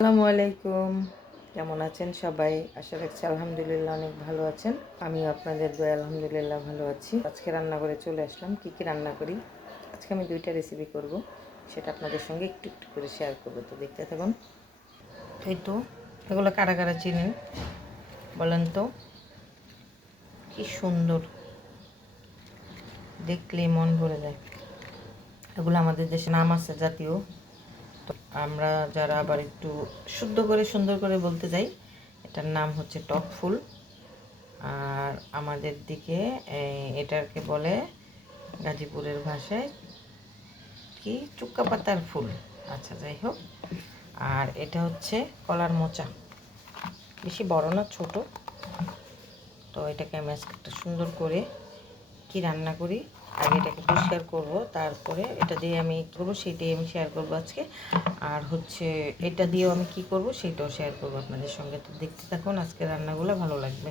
আসসালামু আলাইকুম। কেমন আছেন সবাই? আশা রাখছি আলহামদুলিল্লাহ অনেক ভালো আছেন। আমিও আপনাদের দয়া আলহামদুলিল্লাহ ভালো আছি। আজকে রান্না করে চলে আসলাম। কি কি রান্না করি? আজকে আমি দুইটা রেসিপি করব। সেটা আপনাদের সঙ্গে একটু একটু করে শেয়ার করব। তো দেখতে থাকুন। এই তো, এগুলো কারা কারা চিনেন? বলেন তো। কি সুন্দর। দেখলেই মন ভরে যায়। এগুলো আমাদের দেশে নাম আছে জাতীয়। আমরা যারা আবার একটু শুদ্ধ করে সুন্দর করে বলতে যাই, এটার নাম হচ্ছে টক ফুল। আর আমাদের দিকে এটাকে বলে গাজীপুরের ভাষায় কি? চুক্কা পাতার ফুল। আচ্ছা যাই হোক। আর এটা হচ্ছে কলার মোচা। বেশি বড় না, ছোট। তো এটাকে আমি আজকে একটা সুন্দর করে কি রান্না করি? আগে এটাকে পরিষ্কার করব, তারপরে এটা দিয়ে আমি করব সেটাই আমি শেয়ার করব আজকে। আর হচ্ছে এটা দিয়েও আমি কি করব, সেটাও শেয়ার করব আপনাদের সঙ্গে। তো দেখতে থাকুন আজকে রান্নাগুলো, ভালো লাগবে।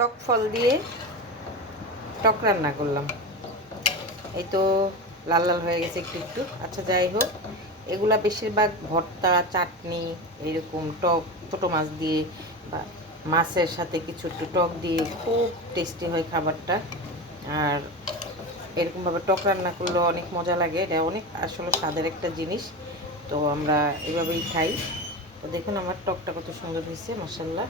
টক ফল দিয়ে টক রান্না করলাম। এই তো লাল লাল হয়ে গেছে একটু একটু। আচ্ছা যাই হোক, এগুলা বেশিরভাগ ভর্তা, চাটনি এরকম টক, ছোটো মাছ দিয়ে বা মাছের সাথে কিছু একটু টক দিয়ে খুব টেস্টি হয় খাবারটা। আর এরকমভাবে টক রান্না করলেও অনেক মজা লাগে। এটা অনেক আসলে স্বাদের একটা জিনিস। তো আমরা এভাবেই খাই। তো দেখুন আমার টকটা কত সুন্দর হয়েছে মশাল্লা